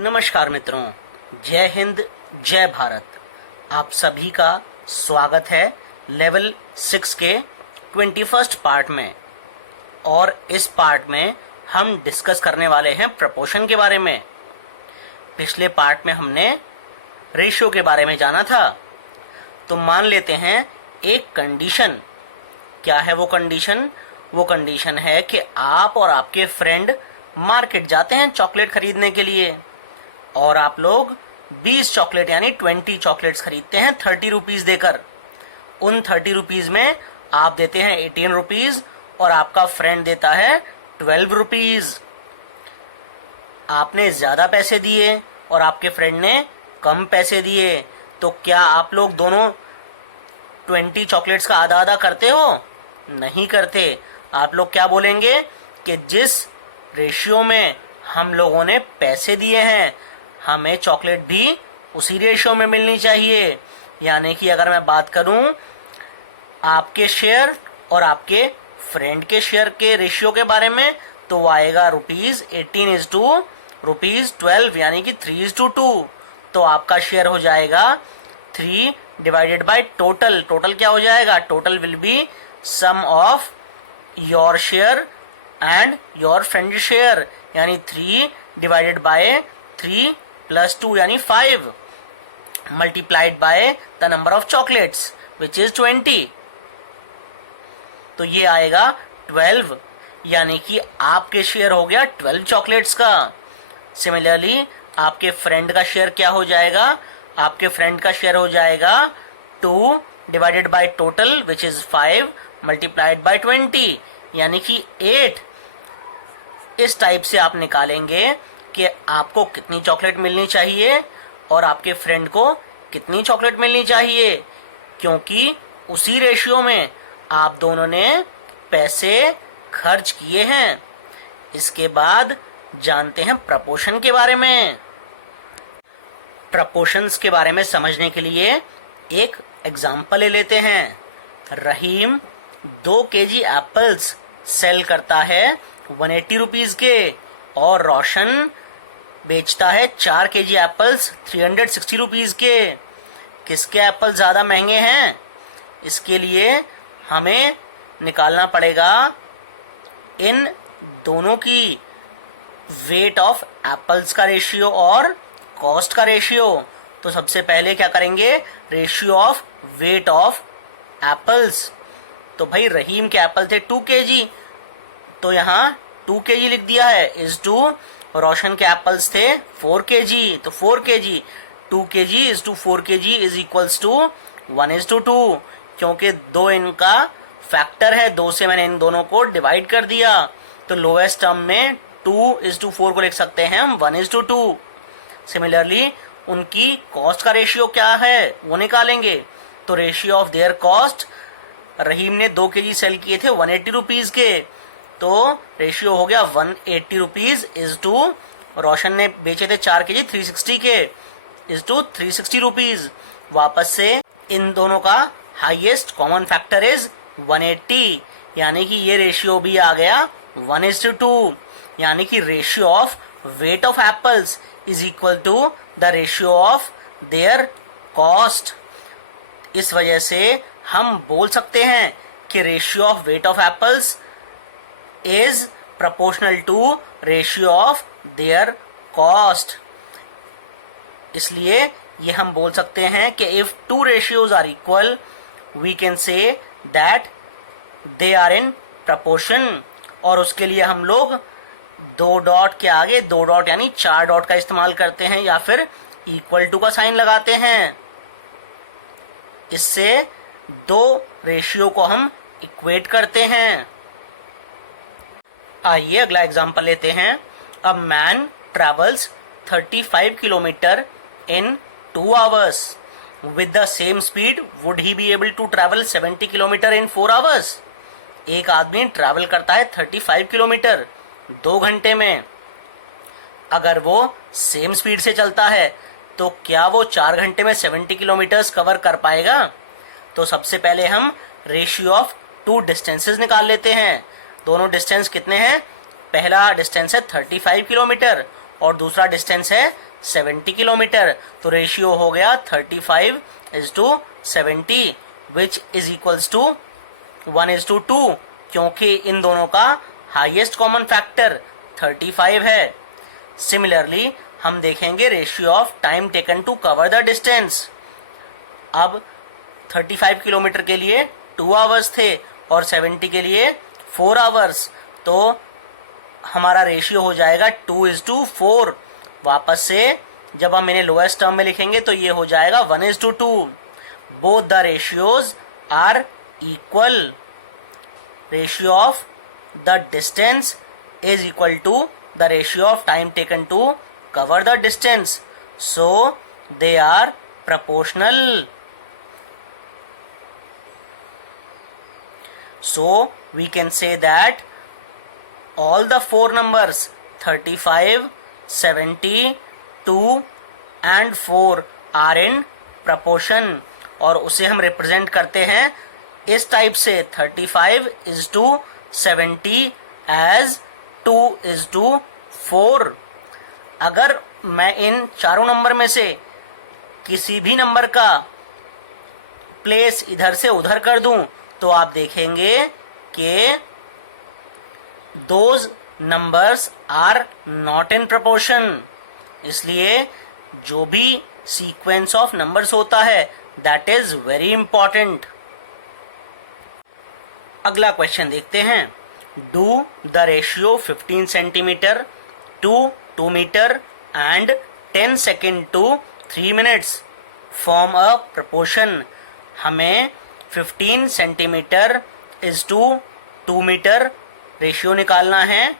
नमस्कार मित्रों, जय हिंद, जय भारत। आप सभी का स्वागत है लेवल 6 के 21st पार्ट में। और इस पार्ट में हम डिस्कस करने वाले हैं प्रपोर्शन के बारे में। पिछले पार्ट में हमने रेशियो के बारे में जाना था। तो मान लेते हैं एक कंडीशन। क्या है वो कंडीशन? वो कंडीशन है कि आप और आपके फ्रेंड मार्केट जाते हैं चॉकलेट खरीदने के लिए, और आप लोग 20 चॉकलेट यानी 20 चॉकलेट्स खरीदते हैं 30 रुपीज देकर। उन 30 रुपीज में आप देते हैं 18 रुपीज और आपका फ्रेंड देता है 12 रुपीज। आपने ज्यादा पैसे दिए और आपके फ्रेंड ने कम पैसे दिए, तो क्या आप लोग दोनों 20 चॉकलेट्स का आधा आधा करते हो? नहीं करते। आप लोग क्या बोलेंगे कि जिस रेशियो में हम लोगों ने पैसे दिए हैं, हमें चॉकलेट भी उसी रेशियो में मिलनी चाहिए। यानी कि अगर मैं बात करूं आपके शेयर और आपके फ्रेंड के शेयर के रेशियो के बारे में, तो वो आएगा ₹18 इज टू ₹12, यानी कि 3 इज टू 2। तो आपका शेयर हो जाएगा 3 डिवाइडेड बाय टोटल। टोटल क्या हो जाएगा? Total will be sum of your share and your friend share, यानी 3 डिवाइडेड बाय 3 प्लस 2 यानी 5 multiplied by the number of chocolates which is 20। तो ये आएगा 12, यानी कि आपके शेयर हो गया 12 चॉकलेट्स का। सिमिलरली आपके फ्रेंड का शेयर क्या हो जाएगा? आपके फ्रेंड का शेयर हो जाएगा 2 divided by total which is 5 multiplied bye 20, यानी कि 8। इस टाइप से आप निकालेंगे कि आपको कितनी चॉकलेट मिलनी चाहिए और आपके फ्रेंड को कितनी चॉकलेट मिलनी चाहिए, क्योंकि उसी रेशियो में आप दोनों ने पैसे खर्च किए हैं। इसके बाद जानते हैं प्रपोर्शन के बारे में। प्रपोर्शंस के बारे में समझने के लिए एक एग्जांपल ले लेते हैं। रहीम 2 केजी एप्पल्स सेल करता है 180 रुपीज के, और रोशन बेचता है 4 केजी एप्पल्स 360 रुपीज के। किसके एप्पल ज्यादा महंगे हैं? इसके लिए हमें निकालना पड़ेगा इन दोनों की वेट ऑफ एप्पल्स का रेशियो और कॉस्ट का रेशियो। तो सबसे पहले क्या करेंगे? Ratio of weight of apples. तो भाई रहीम के एप्पल थे 2 केजी, तो यहाँ 2 केजी लिख दिया है इज टू। रोशन के एप्पल्स थे 4 केजी, तो 4 KG 2 KG is to 4 KG is equals to 1 is to 2, क्योंकि 2 इनका फैक्टर है। 2 से मैंने इन दोनों को डिवाइड कर दिया, तो लोएस्ट टर्म में 2 इज टू 4 को लिख सकते हैं हम 1 इज टू 2। सिमिलरली उनकी कॉस्ट का रेशियो क्या है वो निकालेंगे। तो रेशियो ऑफ देयर कॉस्ट, रहीम ने 2 केजी सेल किए थे 180 रुपीज के, तो रेशियो हो गया 180 रुपीज इज टू, रोशन ने बेचे थे 4 केजी 360 के इज टू 360 रुपीज। वापस से इन दोनों का हाईएस्ट कॉमन फैक्टर इज 180, यानी कि ये रेशियो भी आ गया 1:2, यानी कि ratio of weight of apples is equal to the ratio of their cost. इस वजह से हम बोल सकते हैं कि ratio of weight of apples is proportional to ratio of their cost। इसलिए ये हम बोल सकते हैं कि if two ratios are equal, we can say that they are in proportion। और उसके लिए हम लोग 2 डॉट के आगे 2 डॉट यानी 4 डॉट का इस्तेमाल करते हैं, या फिर इक्वल टू का साइन लगाते हैं। इससे 2 रेशियो को हम इक्वेट करते हैं। आइए अगला एग्जांपल लेते हैं। A man travels 35 kilometre in 2 hours with the same speed would he be able to travel 70 kilometre in 4 hours. एक आदमी ट्रैवल करता है 35 किलोमीटर 2 घंटे में। अगर वो सेम स्पीड से चलता है तो क्या वो 4 घंटे में 70 किलोमीटर कवर कर पाएगा? तो सबसे पहले हम रेशियो ऑफ 2 डिस्टेंसेस निकाल लेते हैं। दोनों डिस्टेंस कितने हैं? पहला डिस्टेंस है 35 किलोमीटर और दूसरा डिस्टेंस है 70 किलोमीटर, तो रेशियो हो गया 35:70 विच इज इक्वल्स टू 1:2, क्योंकि इन दोनों का हाईएस्ट कॉमन फैक्टर 35 है। सिमिलरली हम देखेंगे ratio of time taken to cover the distance. अब 35 किलोमीटर के लिए 2 आवर्स थे और 70 के लिए 4 आवर्स, तो हमारा रेशियो हो जाएगा 2:4। वापस से जब हम इन्हें लोएस्ट टर्म में लिखेंगे तो ये हो जाएगा 1:2। Both the ratios are equal. Ratio of the distance is equal to the ratio of time taken to cover the distance, so they are proportional. So we can say that all the four numbers 35, 70, 2 and 4 are in proportion, और उसे हम represent करते हैं इस type से 35:70 as 2:4। अगर मैं इन चारों नंबर में से किसी भी नंबर का प्लेस इधर से उधर कर दूं तो आप देखेंगे कि those numbers are not in proportion. इसलिए जो भी सीक्वेंस ऑफ नंबर्स होता है दैट इज वेरी इंपॉर्टेंट। अगला क्वेश्चन देखते हैं। Do the ratio 15 centimeter to 2 meter and 10 second to 3 minutes form a proportion। हमें 15 centimetre is to 2 metre ratio निकालना है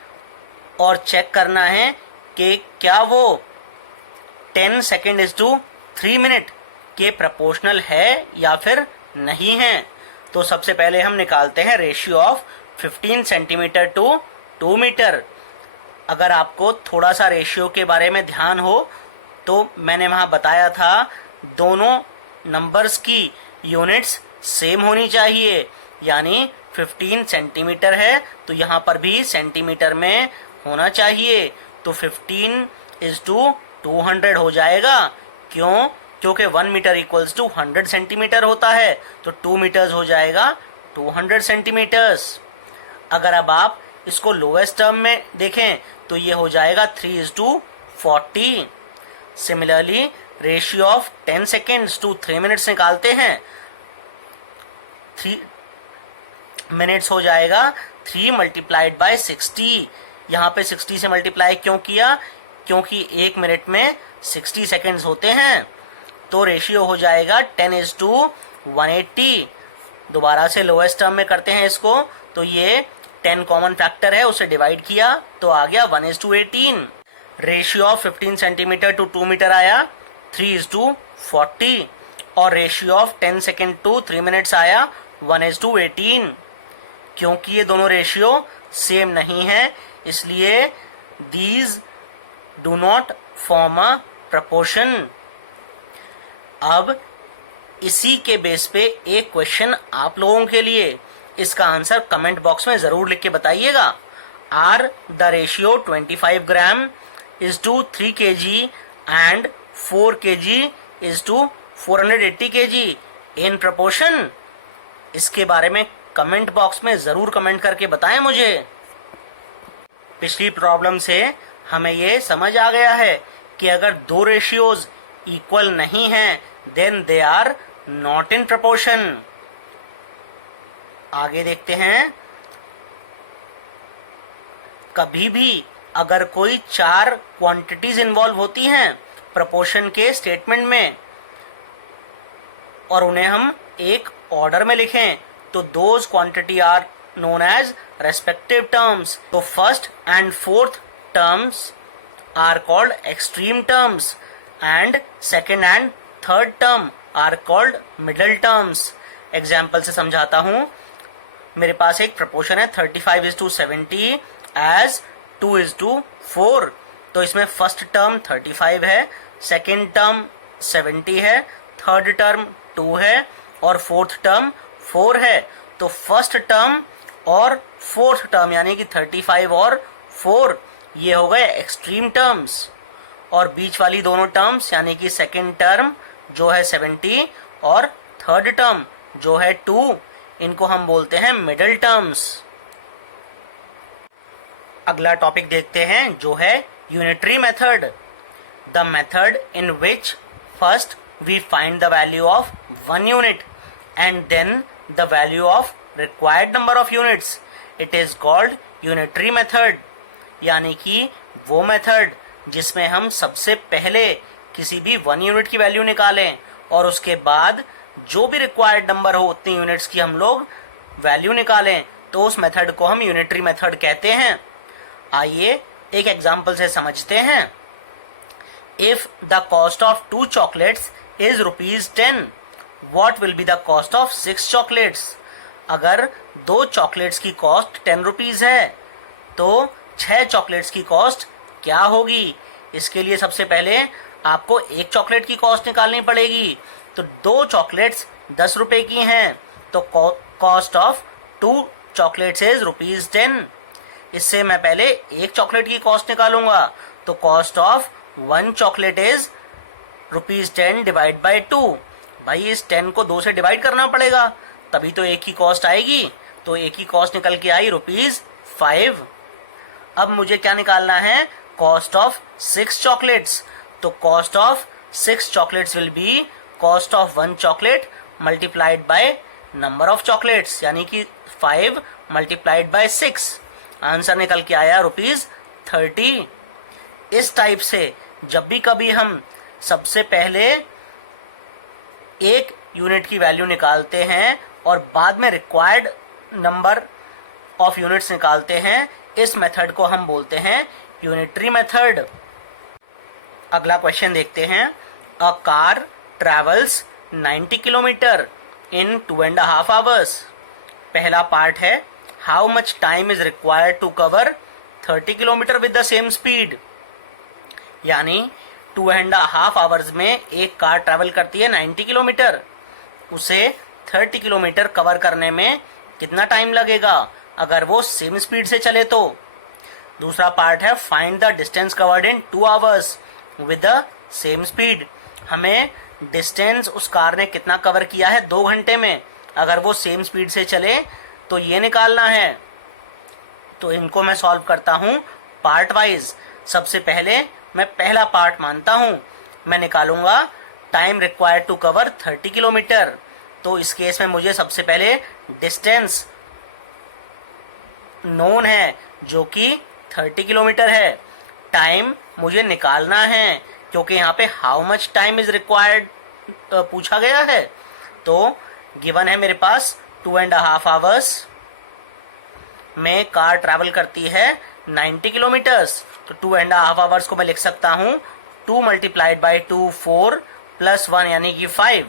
और चेक करना है कि क्या वो 10 सेकेंड is to 3 मिनट के प्रोपोर्शनल है या फिर नहीं है। तो सबसे पहले हम निकालते हैं ratio of 15 centimetre to 2 metre. अगर आपको थोड़ा सा रेशियो के बारे में ध्यान हो तो मैंने वहां बताया था दोनों नंबर्स की यूनिट्स सेम होनी चाहिए, यानी 15 सेंटीमीटर है तो यहाँ पर भी सेंटीमीटर में होना चाहिए। तो 15:200 हो जाएगा। क्यों? क्योंकि 1 मीटर इक्वल्स टू 100 सेंटीमीटर होता है, तो 2 मीटर्स हो जाएगा 200 सेंटीमीटर्स। अगर अब आप इसको लोएस्ट टर्म में देखें तो ये हो जाएगा 3:40। Similarly ratio of 10 seconds to 3 minutes निकालते हैं। 3 मिनट्स हो जाएगा 3 मल्टीप्लाइड बाय 60। यहाँ पे 60 से मल्टीप्लाई क्यों किया? क्योंकि 1 मिनट में 60 सेकेंड्स होते हैं। तो रेशियो हो जाएगा 10:180। दोबारा से लोएस्ट टर्म में करते हैं इसको, तो ये 10 कॉमन फैक्टर है, उसे डिवाइड किया तो आ गया 1:18। Ratio of 15 centimetre to 2 metre आया 3:40 और ratio of 10 second to 3 minutes आया 1:18। क्योंकि ये दोनों रेशियो सेम नहीं है इसलिए these do not form a proportion. अब इसी के बेस पे एक क्वेश्चन आप लोगों के लिए, इसका आंसर कमेंट बॉक्स में जरूर लिख के बताइएगा। Are the ratio 25 gram is to 3 kg and 4 kg is to 480 kg in proportion? इसके बारे में कमेंट बॉक्स में जरूर कमेंट करके बताएं मुझे। पिछली प्रॉब्लम से हमें ये समझ आ गया है कि अगर दो रेशियोज इक्वल नहीं हैं then they are not in proportion. आगे देखते हैं। कभी भी अगर कोई 4 क्वांटिटीज इन्वॉल्व होती हैं प्रपोर्शन के स्टेटमेंट में और उन्हें हम एक ऑर्डर में लिखें तो those quantity are known as respective terms. तो first and fourth terms are called extreme terms and second and third term are called middle terms. Example से समझाता हूं। मेरे पास एक प्रपोर्शन है 35:70 एज 2:4। तो इसमें फर्स्ट टर्म 35 है, सेकेंड टर्म 70 है, थर्ड टर्म 2 है और फोर्थ टर्म 4 है। तो फर्स्ट टर्म और फोर्थ टर्म यानी कि 35 और 4 ये हो गए एक्सट्रीम टर्म्स। और बीच वाली दोनों टर्म्स यानी कि सेकेंड टर्म जो है 70 और थर्ड टर्म जो है 2, इनको हम बोलते हैं मिडिल टर्म्स। अगला टॉपिक देखते हैं जो है unitary method. The method in which first we find the value of 1 unit and then the value of required number of units, it is called unitary method. यानी कि वो मेथड जिसमें हम सबसे पहले किसी भी 1 यूनिट की वैल्यू निकालें और उसके बाद जो भी रिक्वायर्ड नंबर हो उतनी यूनिट्स की हम लोग वैल्यू निकालें, तो उस मेथड को हम यूनिटरी मेथड कहते हैं। आइए एक एग्जांपल से समझते हैं। If the cost of 2 chocolates is ₹10, what will be the cost of 6 chocolates? अगर 2 चॉकलेट्स की कॉस्ट 10 रुपीज है तो 6 चॉकलेट्स की कॉस्ट क्या होगी? इसके लिए सबसे पहले आपको एक चॉकलेट की कॉस्ट निकालनी पड़ेगी। तो 2 चॉकलेट्स 10 रुपए की हैं, तो कॉस्ट ऑफ 2 चॉकलेट्स इज ₹10। इससे मैं पहले एक चॉकलेट की कॉस्ट निकालूंगा, तो cost of 1 chocolate is ₹10 divide by 2। भाई इस 10 को 2 से डिवाइड करना पड़ेगा, तभी तो एक की कॉस्ट आएगी। तो एक की कॉस्ट निकल के आई ₹5। अब मुझे क्या निकालना है? Cost of 6 chocolates. तो cost of 6 chocolates will be cost of 1 chocolate multiplied by number of chocolates, यानी कि 5 मल्टीप्लाइड बाय 6। आंसर निकल के आया ₹30। इस टाइप से जब भी कभी हम सबसे पहले एक यूनिट की वैल्यू निकालते हैं और बाद में रिक्वायर्ड नंबर ऑफ यूनिट्स निकालते हैं, इस मेथड को हम बोलते हैं यूनिटरी मेथड। अगला क्वेश्चन देखते हैं। A car travels 90 kilometre in 2.5 hours. पहला पार्ट है how much time is required to cover 30 kilometre with the same speed. यानी 2.5 आवर्स में एक कार ट्रेवल करती है 90 किलोमीटर, उसे 30 किलोमीटर कवर करने में कितना टाइम लगेगा अगर वो सेम स्पीड से चले तो। दूसरा पार्ट है find the distance covered in 2 hours with the same speed. हमें डिस्टेंस उस कार ने कितना कवर किया है 2 घंटे में, अगर वो सेम स्पीड से चले तो ये निकालना है। तो इनको मैं सॉल्व करता हूँ पार्ट वाइज। सबसे पहले मैं पहला पार्ट मानता हूँ, मैं निकालूंगा time required to cover 30 kilometre. तो इस केस में मुझे सबसे पहले डिस्टेंस नोन है जो कि 30 किलोमीटर है। टाइम मुझे निकालना है क्योंकि यहाँ पे how much time is required पूछा गया है। तो गिवन है मेरे पास 2.5 आवर्स में कार ट्रैवल करती है 90 किलोमीटर्स। तो 2.5 आवर्स को मैं लिख सकता हूँ 2 मल्टीप्लाइड बाई 2 4 प्लस 1 यानी कि 5।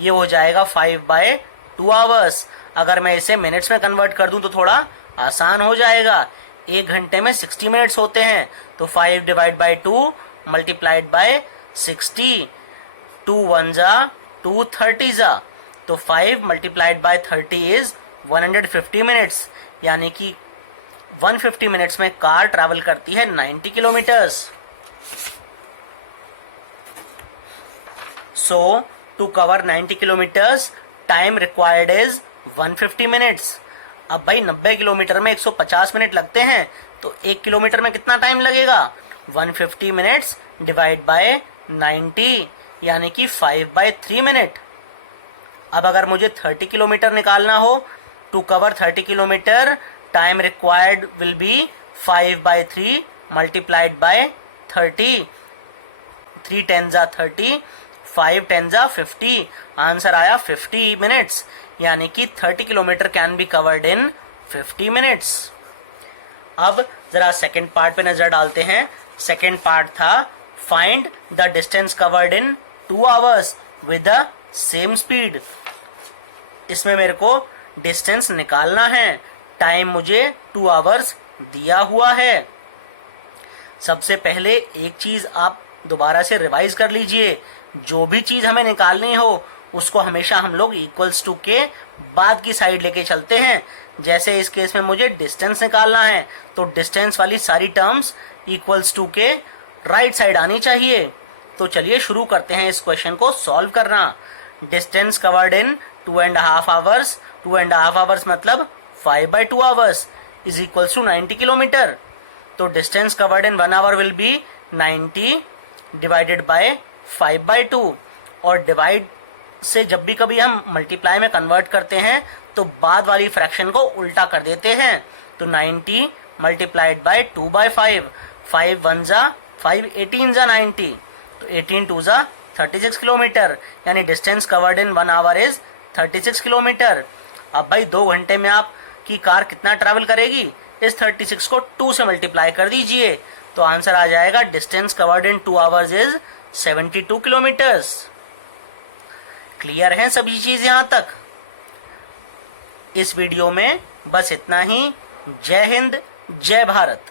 ये हो जाएगा 5/2 आवर्स। अगर मैं इसे मिनट्स में कन्वर्ट कर दूं तो थोड़ा आसान हो जाएगा। 1 घंटे में 60 मिनट्स होते हैं, तो 5 डिवाइड बाई 2 मल्टीप्लाइड बाय 60, 2 1 जा 2 30 जा, तो 5 मल्टीप्लाइड बाय 30 इज 150 मिनट्स। यानी कि 150 मिनट्स में कार ट्रैवल करती है 90 kilometres. So to cover 90 kilometres time required is 150 minutes. अब भाई 90 किलोमीटर में 150 मिनट लगते हैं, तो 1 किलोमीटर में कितना टाइम लगेगा? 150 मिनट्स डिवाइड बाय 90 यानी कि 5/3 मिनट। अब अगर मुझे 30 किलोमीटर निकालना हो, to cover 30 kilometre time required will be 5/3 multiplied by 30। 3 10 जा 30, 5 10 जा 50। आंसर आया 50 मिनट्स। यानी कि 30 kilometre can be covered in 50 minutes. अब जरा सेकेंड पार्ट पे नजर डालते हैं। सेकेंड पार्ट था find the distance covered in 2 hours with the same speed. इसमें मेरे को डिस्टेंस निकालना है। टाइम मुझे 2 आवर्स दिया हुआ है। सबसे पहले एक चीज आप दोबारा से रिवाइज कर लीजिए, जो भी चीज हमें निकालनी हो उसको हमेशा हम लोग इक्वल्स टू के बाद की साइड लेके चलते हैं। जैसे इस केस में मुझे डिस्टेंस निकालना है, तो डिस्टेंस वाली सारी टर्म्स इक्वल्स टू के राइट साइड आनी चाहिए। तो चलिए शुरू करते हैं इस क्वेश्चन को सॉल्व करना। Distance covered in 2.5 hours, 2.5 hours मतलब 5/2 hours is equals to 90 kilometre. तो distance covered in 1 hour will be 90 divided by 5/2। और डिवाइड से जब भी कभी हम मल्टीप्लाई में कन्वर्ट करते हैं तो बाद वाली फ्रैक्शन को उल्टा कर देते हैं। तो 90 मल्टीप्लाइड बाय 2/5, 5 1 जा 5, 18 जा 90, तो 18 2 जा 36 किलोमीटर, यानी distance covered in 1 our is 36 kilometre. अब भाई 2 घंटे में आपकी कार कितना ट्रैवल करेगी, इस 36 को 2 से मल्टीप्लाई कर दीजिए, तो आंसर आ जाएगा distance covered in 2 hours is 72 kilometres. Clear है सभी चीज यहां तक? इस वीडियो में बस इतना ही। जय हिंद, जय भारत।